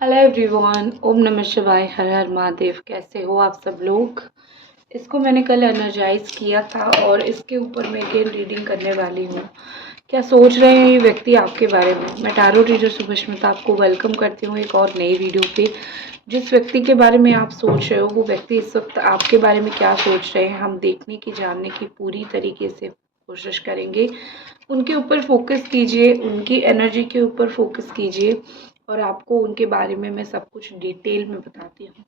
Hello everyone, ओम नमः शिवाय, हर हर महादेव। कैसे हो आप सब लोग? इसको मैंने कल एनर्जाइज किया था और इसके ऊपर मैं अगेन रीडिंग करने वाली हूँ। क्या सोच रहे हैं ये व्यक्ति आपके बारे में? मैं टैरो रीडर सुभस्मिता आपको वेलकम करती हूँ एक और नई वीडियो पे। जिस व्यक्ति के बारे में आप सोच रहे हो वो व्यक्ति इस वक्त आपके बारे में क्या सोच रहे हैं, हम देखने की, जानने की पूरी तरीके से कोशिश करेंगे। उनके ऊपर फोकस कीजिए, उनकी एनर्जी के ऊपर फोकस कीजिए और आपको उनके बारे में मैं सब कुछ डिटेल में बताती हूँ।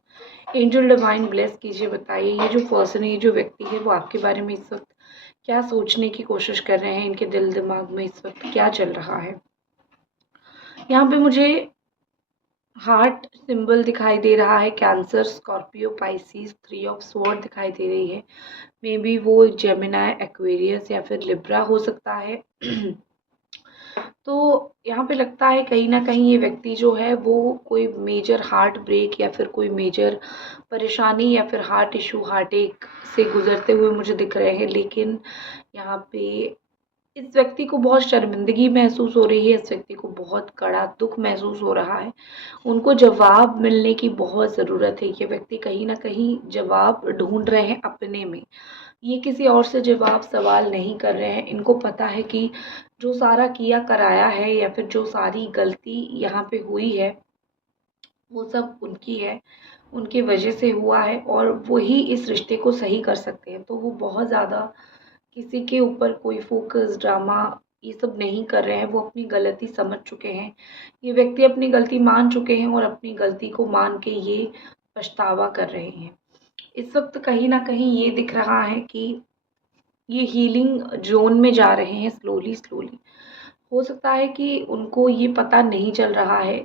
एंजल डिवाइन ब्लेस कीजिए, बताइए ये जो पर्सन है, ये जो व्यक्ति है, वो आपके बारे में इस वक्त क्या सोचने की कोशिश कर रहे हैं, इनके दिल दिमाग में इस वक्त क्या चल रहा है। यहाँ पे मुझे हार्ट सिंबल दिखाई दे रहा है, cancer, Scorpio, Pisces, 3 of sword दिखाई दे रही है। मे बी वो जेमिनाई, एक्वेरियस या फिर लिब्रा हो सकता है। तो यहाँ पे लगता है कहीं ना कहीं ये व्यक्ति जो है वो कोई मेजर हार्ट ब्रेक या फिर कोई मेजर परेशानी या फिर हार्ट इशू, हार्ट एक से गुजरते हुए मुझे दिख रहे हैं। लेकिन यहाँ पे इस व्यक्ति को बहुत शर्मिंदगी महसूस हो रही है, इस व्यक्ति को बहुत कड़ा दुख महसूस हो रहा है। उनको जवाब मिलने की बहुत ज़रूरत है। ये व्यक्ति कहीं ना कहीं जवाब ढूंढ रहे हैं अपने में। ये किसी और से जवाब सवाल नहीं कर रहे हैं। इनको पता है कि जो सारा किया कराया है या फिर जो सारी गलती यहाँ पे हुई है वो सब उनकी है, उनकी वजह से हुआ है और वही इस रिश्ते को सही कर सकते हैं। तो वो बहुत ज़्यादा किसी के ऊपर कोई फोकस, ड्रामा ये सब नहीं कर रहे हैं। वो अपनी गलती समझ चुके हैं। ये व्यक्ति अपनी गलती मान चुके हैं और अपनी गलती को मान के ये पछतावा कर रहे हैं। इस वक्त कहीं ना कहीं ये दिख रहा है कि ये हीलिंग जोन में जा रहे हैं स्लोली स्लोली। हो सकता है कि उनको ये पता नहीं चल रहा है,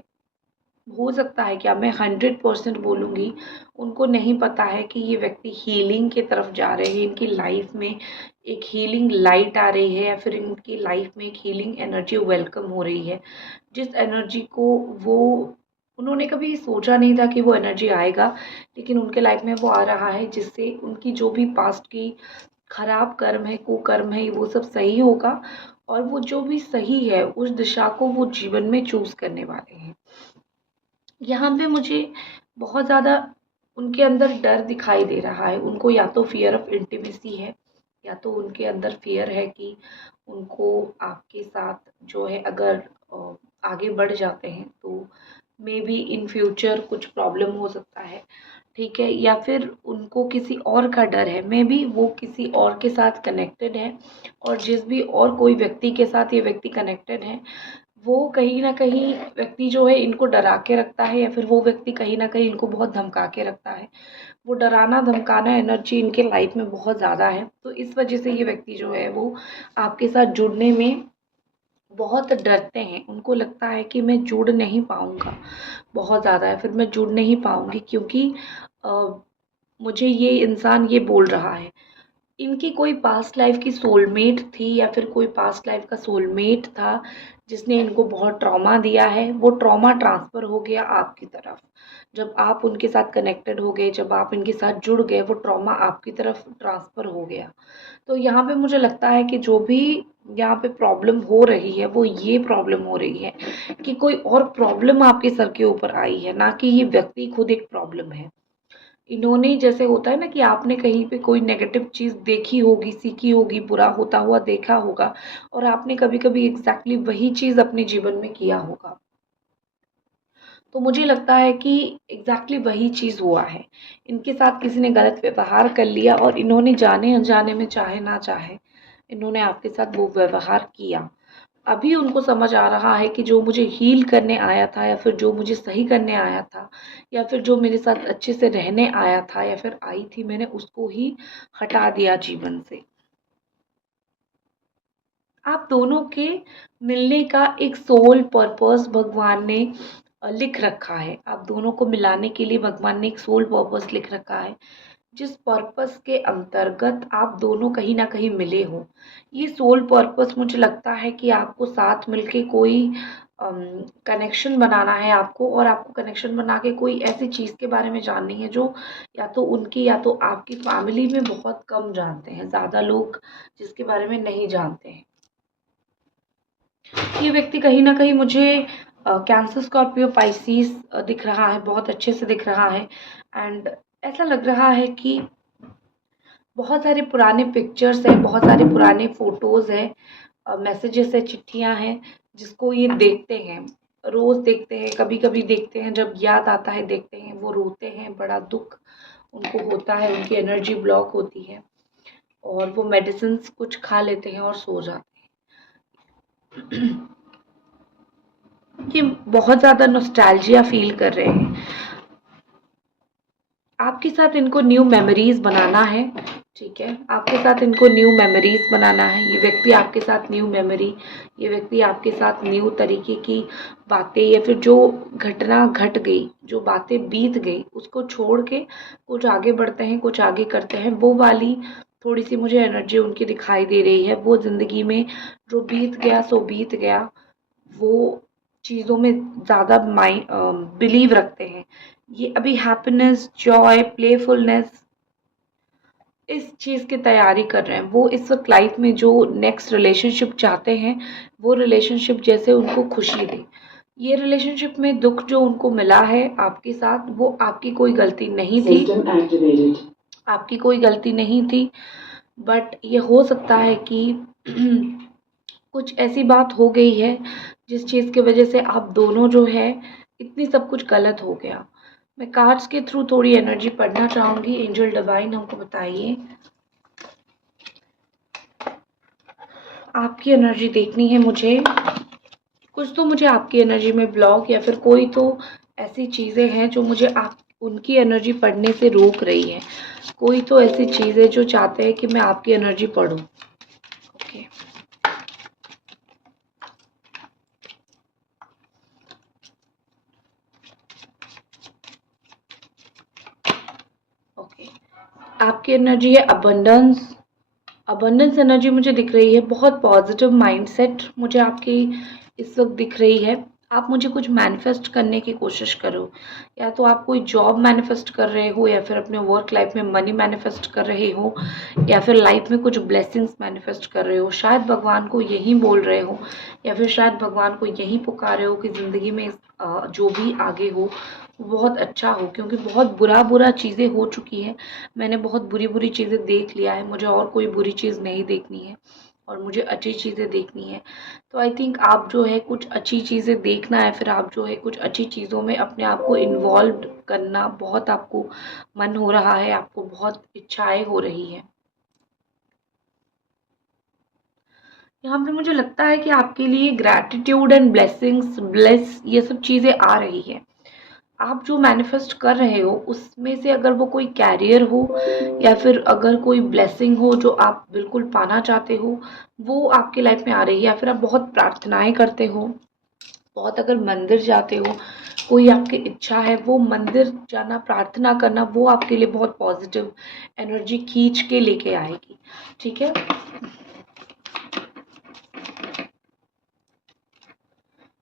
हो सकता है, क्या मैं 100% बोलूँगी, उनको नहीं पता है कि ये व्यक्ति हीलिंग की तरफ जा रहे हैं। इनकी लाइफ में एक हीलिंग लाइट आ रही है या फिर इनकी लाइफ में एक हीलिंग एनर्जी वेलकम हो रही है। जिस एनर्जी को वो उन्होंने कभी सोचा नहीं था कि वो एनर्जी आएगा, लेकिन उनके लाइफ में वो आ रहा है, जिससे उनकी जो भी पास्ट की खराब कर्म है, कुकर्म है, वो सब सही होगा और वो जो भी सही है उस दिशा को वो जीवन में चूज करने वाले हैं। यहाँ पे मुझे बहुत ज़्यादा उनके अंदर डर दिखाई दे रहा है। उनको या तो फ़ियर ऑफ इंटीमेसी है या तो उनके अंदर फ़ियर है कि उनको आपके साथ जो है अगर आगे बढ़ जाते हैं तो मे बी इन फ्यूचर कुछ प्रॉब्लम हो सकता है। ठीक है, या फिर उनको किसी और का डर है। मे बी वो किसी और के साथ कनेक्टेड है और जिस भी और कोई व्यक्ति के साथ ये व्यक्ति कनेक्टेड है वो कहीं न कहीं व्यक्ति जो है इनको डरा के रखता है या फिर वो व्यक्ति कहीं न कहीं इनको बहुत धमका के रखता है। वो डराना-धमकाना एनर्जी इनके लाइफ में बहुत ज़्यादा है। तो इस वज़ह से ये व्यक्ति जो है वो आपके साथ जुड़ने में बहुत डरते हैं। उनको लगता है कि मैं जुड़ नहीं पाऊँगा बहुत ज़्यादा, या फिर मैं जुड़ नहीं पाऊँगी क्योंकि अ, मुझे ये इंसान ये बोल रहा है। इनकी कोई पास्ट लाइफ की सोलमेट थी या फिर कोई पास्ट लाइफ का सोलमेट था जिसने इनको बहुत ट्रॉमा दिया है। वो ट्रॉमा ट्रांसफ़र हो गया आपकी तरफ। जब आप उनके साथ कनेक्टेड हो गए, जब आप इनके साथ जुड़ गए, वो ट्रॉमा आपकी तरफ ट्रांसफ़र हो गया। तो यहाँ पे मुझे लगता है कि जो भी यहाँ पे प्रॉब्लम हो रही है वो ये प्रॉब्लम हो रही है कि कोई और प्रॉब्लम आपके सर के ऊपर आई है, ना कि ये व्यक्ति खुद एक प्रॉब्लम है। इन्होंने, जैसे होता है ना कि आपने कहीं पे कोई नेगेटिव चीज़ देखी होगी, सीखी होगी, बुरा होता हुआ देखा होगा और आपने कभी-कभी एग्ज़ैक्टली वही चीज़ अपने जीवन में किया होगा। तो मुझे लगता है कि एग्ज़ैक्टली वही चीज़ हुआ है। इनके साथ किसी ने गलत व्यवहार कर लिया और इन्होंने जाने-अनजाने में, चाहे ना चाहे, इन्होंने आपके साथ वो व्यवहार किया। अभी उनको समझ आ रहा है कि जो मुझे हील करने आया था या फिर जो मुझे सही करने आया था या फिर जो मेरे साथ अच्छे से रहने आया था या फिर आई थी, मैंने उसको ही हटा दिया जीवन से। आप दोनों के मिलने का एक सोल पर्पस भगवान ने लिख रखा है। आप दोनों को मिलाने के लिए भगवान ने एक सोल पर्पस लिख रखा है, जिस पर्पस के अंतर्गत आप दोनों कहीं न कहीं मिले हो। ये सोल पर्पस, मुझे लगता है कि आपको साथ मिलके कोई कनेक्शन बनाना है आपको, और आपको कनेक्शन बना के कोई ऐसी चीज़ के बारे में जाननी है जो या तो उनकी या तो आपकी फैमिली में बहुत कम जानते हैं, ज़्यादा लोग जिसके बारे में नहीं जानते हैं। ये व्यक्ति कहीं न कहीं मुझे कैंसर, स्कॉर्पियो, पाइसिस दिख रहा है, बहुत अच्छे से दिख रहा है। एंड ऐसा लग रहा है कि बहुत सारे पुराने पिक्चर्स हैं, बहुत सारे पुराने फोटोज़ हैं, मैसेजेस है, चिट्ठियाँ हैं, जिसको ये देखते हैं, रोज़ देखते हैं, कभी-कभी देखते हैं, जब याद आता है देखते हैं, वो रोते हैं, बड़ा दुःख उनको होता है, उनकी एनर्जी ब्लॉक होती है और वो मेडिसिन्स कुछ खा लेते हैं और सो जाते हैं। ये बहुत ज़्यादा नॉस्टैल्जिया फ़ील कर रहे हैं। आपके साथ इनको न्यू मेमोरीज़ बनाना है, ठीक है? आपके साथ इनको न्यू मेमोरीज़ बनाना है। ये व्यक्ति आपके साथ न्यू मेमोरी, ये व्यक्ति आपके साथ न्यू तरीके की बातें या फिर जो घटना घट गई, जो बातें बीत गई, उसको छोड़ के कुछ आगे बढ़ते हैं, कुछ आगे करते हैं। वो वाली थोड़ी-सी मुझे एनर्जी उनकी दिखाई दे रही है। वो ज़िंदगी में जो बीत गया सो बीत गया, वो चीज़ों में ज़्यादा बिलीव रखते हैं। ये अभी हैप्पीनेस, जॉय, प्लेफुलनेस इस चीज़ की तैयारी कर रहे हैं। वो इस वक़्त लाइफ़ में जो नेक्स्ट रिलेशनशिप चाहते हैं, वो रिलेशनशिप जैसे उनको खुशी दे। ये रिलेशनशिप में दुःख जो उनको मिला है आपके साथ, वो आपकी कोई गलती नहीं थी। आपकी कोई गलती नहीं थी, बट ये हो सकता है कि कुछ ऐसी बात हो गई है जिस चीज़ की वजह से आप दोनों जो है इतनी सब कुछ गलत हो गया। मैं कार्ड्स के थ्रू थोड़ी एनर्जी पढ़ना चाहूँगी। एंजल डिवाइन हमको बताइए, आपकी एनर्जी देखनी है मुझे। कुछ तो मुझे आपकी एनर्जी में ब्लॉक या फिर कोई तो ऐसी चीज़ें हैं जो मुझे आप उनकी एनर्जी पढ़ने से रोक रही है। कोई तो ऐसी चीज़ है जो चाहते हैं कि मैं आपकी एनर्जी पढूँ। Okay, okay. आपकी एनर्जी है अबंडेंस। अबंडेंस एनर्जी मुझे दिख रही है, बहुत पॉजिटिव माइंडसेट मुझे आपकी इस वक्त दिख रही है। आप मुझे कुछ मैनिफेस्ट करने की कोशिश करो, या तो आप कोई जॉब मैनिफेस्ट कर रहे हो, या फिर अपने वर्क लाइफ में मनी मैनिफेस्ट कर रहे हो, या फिर लाइफ में कुछ ब्लेसिंग्स मैनिफेस्ट कर रहे हो। शायद भगवान को यही बोल रहे हो, या फिर शायद भगवान को यही पुकार रहे हो कि ज़िंदगी में जो भी आगे हो वो बहुत अच्छा हो, क्योंकि बहुत बुरा चीज़ें हो चुकी है। मैंने बहुत बुरी चीज़ें देख लिया है, मुझे और कोई बुरी चीज़ नहीं देखनी है और मुझे अच्छी चीज़ें देखनी है। तो आई थिंक आप जो है कुछ अच्छी चीज़ें देखना है, फिर आप जो है कुछ अच्छी चीज़ों में अपने आप को इन्वॉल्व करना बहुत आपको मन हो रहा है, आपको बहुत इच्छाएं हो रही है। यहाँ पे मुझे लगता है कि आपके लिए ग्रैटिट्यूड एंड ब्लेसिंग्स, ब्लेस, ये सब चीज़ें आ रही है। आप जो मैनिफेस्ट कर रहे हो उसमें से अगर वो कोई कैरियर हो, या फिर अगर कोई ब्लेसिंग हो जो आप बिल्कुल पाना चाहते हो, वो आपकी लाइफ में आ रही है। या फिर आप बहुत प्रार्थनाएं करते हो, बहुत अगर मंदिर जाते हो, कोई आपकी इच्छा है, वो मंदिर जाना, प्रार्थना करना, वो आपके लिए बहुत पॉजिटिव एनर्जी खींच के लेके आएगी। ठीक है,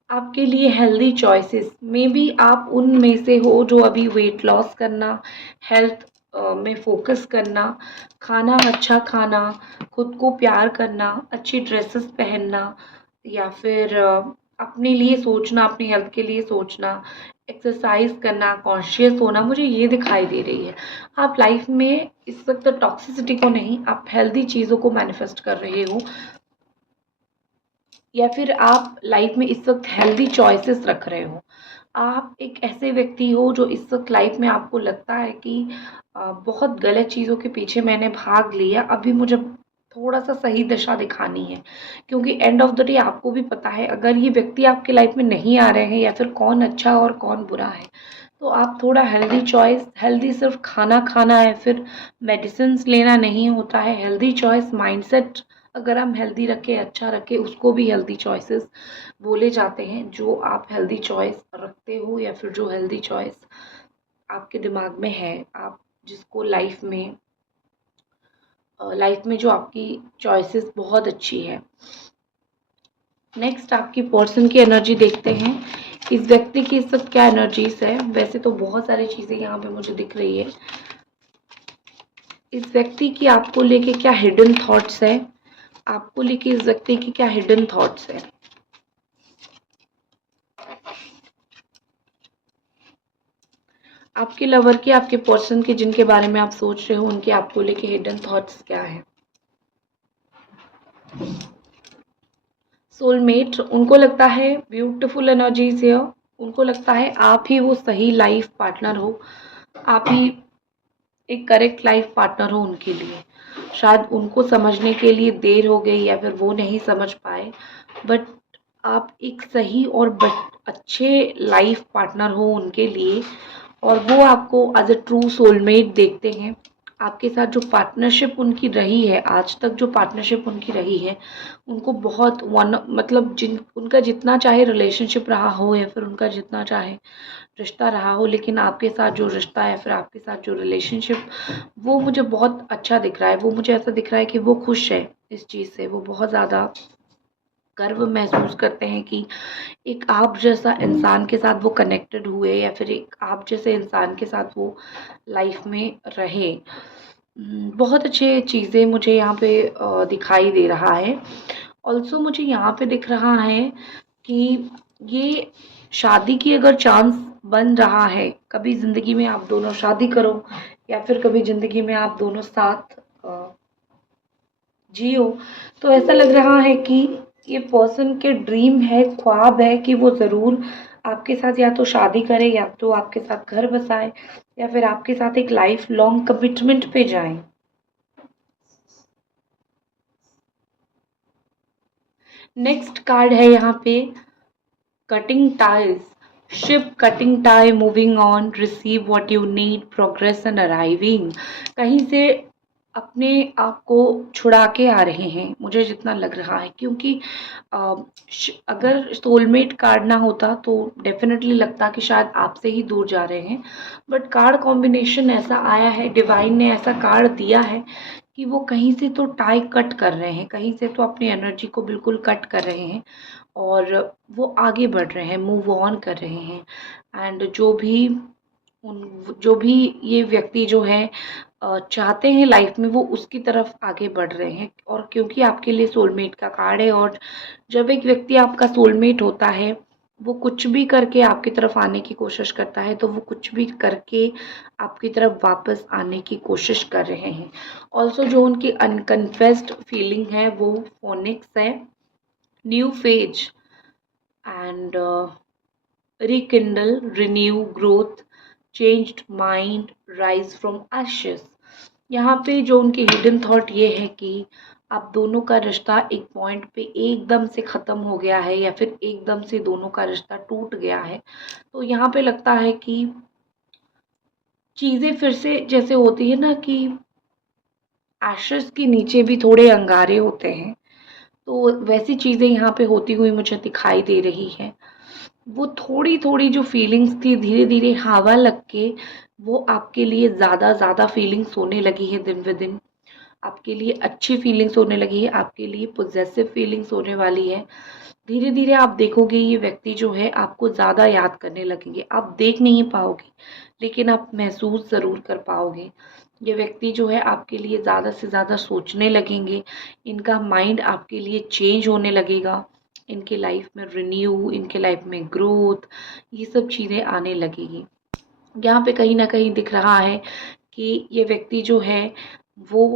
आपके लिए हेल्दी चॉइसेस, मे बी आप उनमें से हो जो अभी वेट लॉस करना, हेल्थ में फोकस करना, खाना अच्छा खाना, खुद को प्यार करना, अच्छी ड्रेसेस पहनना, या फिर अपने लिए सोचना, अपनी हेल्थ के लिए सोचना, एक्सरसाइज करना, कॉन्शियस होना, मुझे ये दिखाई दे रही है। आप लाइफ में इस वक्त टॉक्सिसिटी को नहीं, आप हेल्दी चीज़ों को मैनिफेस्ट कर रहे हो, या फिर आप लाइफ में इस वक्त हेल्दी चॉइसेस रख रहे हो। आप एक ऐसे व्यक्ति हो जो इस वक्त लाइफ में आपको लगता है कि बहुत गलत चीज़ों के पीछे मैंने भाग लिया, अभी मुझे थोड़ा सा सही दिशा दिखानी है, क्योंकि एंड ऑफ द डे आपको भी पता है अगर ये व्यक्ति आपके लाइफ में नहीं आ रहे हैं, या फिर कौन अच्छा और कौन बुरा है, तो आप थोड़ा हेल्दी चॉइस, हेल्दी सिर्फ खाना खाना है, फिर मेडिसिन लेना नहीं होता है। हेल्दी चॉइस, माइंडसेट अगर हम हेल्दी रखें, अच्छा रखें, उसको भी हेल्दी चॉइसेस बोले जाते हैं। जो आप हेल्दी चॉइस रखते हो, या फिर जो हेल्दी चॉइस आपके दिमाग में है, आप जिसको लाइफ में जो आपकी चॉइसेस बहुत अच्छी है। नेक्स्ट आपकी पर्सन की एनर्जी देखते हैं, इस व्यक्ति की इस वक्त क्या एनर्जीज है। वैसे तो बहुत सारी चीज़ें यहाँ पे मुझे दिख रही है। इस व्यक्ति की आपको लेके क्या हिडन थॉट्स है, आपको लेके इस व्यक्ति की क्या हिडन थॉट्स है। आपके लवर के, आपके पर्सन के जिनके बारे में आप सोच रहे हो, उनके आपको लेके हिडन थॉट्स क्या है। सोलमेट, उनको लगता है ब्यूटीफुल एनर्जीज है, उनको लगता है आप ही वो सही लाइफ पार्टनर हो, आप ही एक करेक्ट लाइफ पार्टनर हो उनके लिए। शायद उनको समझने के लिए देर हो गई या फिर वो नहीं समझ पाए, बट आप एक सही और अच्छे लाइफ पार्टनर हो उनके लिए, और वो आपको एज अ ट्रू सोलमेट देखते हैं। आपके साथ जो पार्टनरशिप उनकी रही है, आज तक जो पार्टनरशिप उनकी रही है, उनको बहुत वन मतलब जिन उनका जितना चाहे रिलेशनशिप रहा हो या फिर उनका जितना चाहे रिश्ता रहा हो, लेकिन आपके साथ जो रिश्ता है, फिर आपके साथ जो रिलेशनशिप, वो मुझे बहुत अच्छा दिख रहा है। वो मुझे ऐसा दिख रहा है कि वो खुश है इस चीज़ से, वो बहुत ज़्यादा गर्व महसूस करते हैं कि एक आप जैसा इंसान के साथ वो कनेक्टेड हुए, या फिर एक आप जैसे इंसान के साथ वो लाइफ में रहे। बहुत अच्छे चीज़ें मुझे यहाँ पे दिखाई दे रहा है। ऑल्सो मुझे यहाँ पे दिख रहा है कि ये शादी की अगर चांस बन रहा है, कभी ज़िंदगी में आप दोनों शादी करो या फिर कभी ज़िंदगी में आप दोनों साथ जियो, तो ऐसा लग रहा है कि ये पर्सन के ड्रीम है, ख्वाब है कि वो ज़रूर आपके साथ या तो शादी करे, या तो आपके साथ घर बसाए, या फिर आपके साथ एक लाइफ लॉन्ग कमिटमेंट पे जाएं। नेक्स्ट कार्ड है यहाँ पे cutting ties, ship cutting tie, moving on, receive what you need, progress and arriving. कहीं से अपने आप को छुड़ा के आ रहे हैं, मुझे जितना लग रहा है, क्योंकि अगर सोलमेट कार्ड ना होता तो डेफिनेटली लगता कि शायद आपसे ही दूर जा रहे हैं, बट कार्ड कॉम्बिनेशन ऐसा आया है, डिवाइन ने ऐसा कार्ड दिया है कि वो कहीं से तो टाई कट कर रहे हैं, कहीं से तो अपनी एनर्जी को बिल्कुल कट कर रहे हैं, और वो आगे बढ़ रहे हैं, मूव ऑन कर रहे हैं। एंड जो भी ये व्यक्ति जो है चाहते हैं लाइफ में, वो उसकी तरफ आगे बढ़ रहे हैं। और क्योंकि आपके लिए सोलमेट का कार्ड है, और जब एक व्यक्ति आपका सोलमेट होता है, वो कुछ भी करके आपकी तरफ आने की कोशिश करता है, तो वो कुछ भी करके आपकी तरफ वापस आने की कोशिश कर रहे हैं। ऑल्सो जो उनकी अनकन्फेस्ड फीलिंग है वो फोनिक्स है, new phase and rekindle, renew, growth, changed mind, rise from ashes। यहाँ पे जो उनकी हिडन थॉट ये है कि आप दोनों का रिश्ता एक पॉइंट पे एकदम से ख़त्म हो गया है, या फिर एकदम से दोनों का रिश्ता टूट गया है। तो यहाँ पे लगता है कि चीज़ें फिर से जैसे होती है ना कि एशेस के नीचे भी थोड़े अंगारे होते हैं, तो वैसी चीज़ें यहाँ पे होती हुई मुझे दिखाई दे रही है। वो थोड़ी थोड़ी जो फीलिंग्स थी, धीरे धीरे हवा लग के वो आपके लिए ज़्यादा ज़्यादा फीलिंग्स होने लगी है, दिन ब दिन आपके लिए अच्छी फीलिंग्स होने लगी है, आपके लिए पॉजिटिव फीलिंग्स होने वाली है। धीरे धीरे आप देखोगे ये व्यक्ति जो है आपको ज़्यादा याद करने लगेंगे। आप देख नहीं पाओगे, लेकिन आप महसूस ज़रूर कर पाओगे। ये व्यक्ति जो है आपके लिए ज़्यादा से ज़्यादा सोचने लगेंगे, इनका माइंड आपके लिए चेंज होने लगेगा, इनके लाइफ में रिन्यू, इनके लाइफ में ग्रोथ, ये सब चीज़ें आने लगेगी। यहाँ पे कहीं ना कहीं दिख रहा है कि ये व्यक्ति जो है वो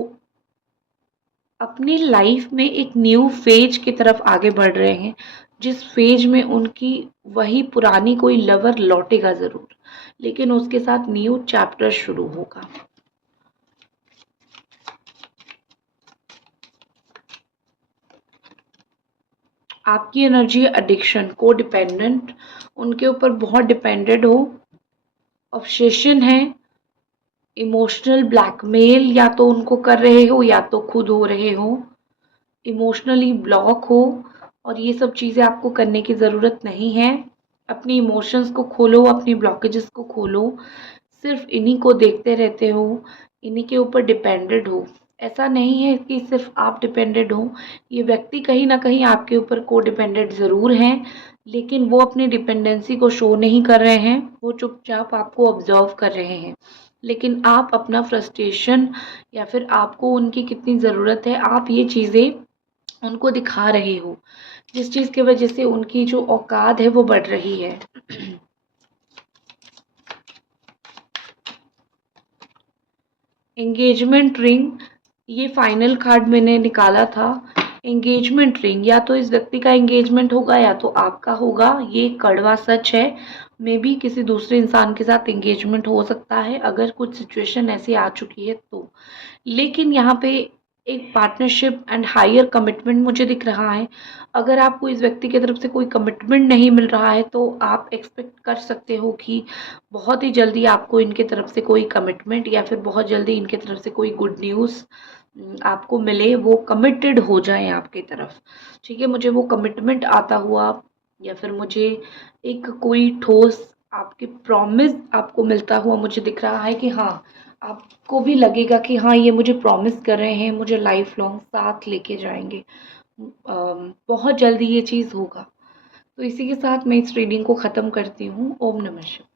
अपनी लाइफ में एक न्यू फेज की तरफ आगे बढ़ रहे हैं, जिस फेज में उनकी वही पुरानी कोई लवर लौटेगा ज़रूर, लेकिन उसके साथ न्यू चैप्टर शुरू होगा। आपकी एनर्जी एडिक्शन, को डिपेंडेंट, उनके ऊपर बहुत डिपेंडेड हो, ऑब्सेशन है, इमोशनल ब्लैकमेल या तो उनको कर रहे हो या तो खुद हो रहे हो, इमोशनली ब्लॉक हो, और ये सब चीज़ें आपको करने की ज़रूरत नहीं है। अपनी इमोशंस को खोलो, अपनी ब्लॉकेजेस को खोलो, सिर्फ इन्हीं को देखते रहते हो, इन्हीं के ऊपर डिपेंडेड हो। ऐसा नहीं है कि सिर्फ आप डिपेंडेड हो, ये व्यक्ति कहीं ना कहीं आपके ऊपर को डिपेंडेड ज़रूर हैं, लेकिन वो अपनी डिपेंडेंसी को शो नहीं कर रहे हैं, वो चुपचाप आपको ऑब्जर्व कर रहे हैं। लेकिन आप अपना फ्रस्ट्रेशन या फिर आपको उनकी कितनी ज़रूरत है, आप ये चीज़ें उनको दिखा रहे हो, जिस चीज़ की वजह से उनकी जो औकात है वो बढ़ रही है। एंगेजमेंट रिंग, ये फाइनल कार्ड मैंने निकाला था। एंगेजमेंट रिंग, या तो इस व्यक्ति का एंगेजमेंट होगा या तो आपका होगा, ये कड़वा सच है। मे बी किसी दूसरे इंसान के साथ एंगेजमेंट हो सकता है अगर कुछ सिचुएशन ऐसी आ चुकी है तो। लेकिन यहाँ पे एक पार्टनरशिप एंड हायर कमिटमेंट मुझे दिख रहा है। अगर आपको इस व्यक्ति की तरफ से कोई कमिटमेंट नहीं मिल रहा है तो आप एक्सपेक्ट कर सकते हो कि बहुत ही जल्दी आपको इनके तरफ से कोई कमिटमेंट या फिर बहुत जल्दी इनके तरफ से कोई गुड न्यूज़ आपको मिले, वो कमिटेड हो जाएं आपकी तरफ। ठीक है, मुझे वो कमिटमेंट आता हुआ या फिर मुझे एक कोई ठोस आपके प्रॉमिस आपको मिलता हुआ मुझे दिख रहा है कि हाँ, आपको भी लगेगा कि हाँ, ये मुझे प्रॉमिस कर रहे हैं, मुझे लाइफ लॉन्ग साथ लेके जाएंगे। बहुत जल्दी ये चीज़ होगा। तो इसी के साथ मैं इस रीडिंग को ख़त्म करती हूँ। ओम नमः शिवाय।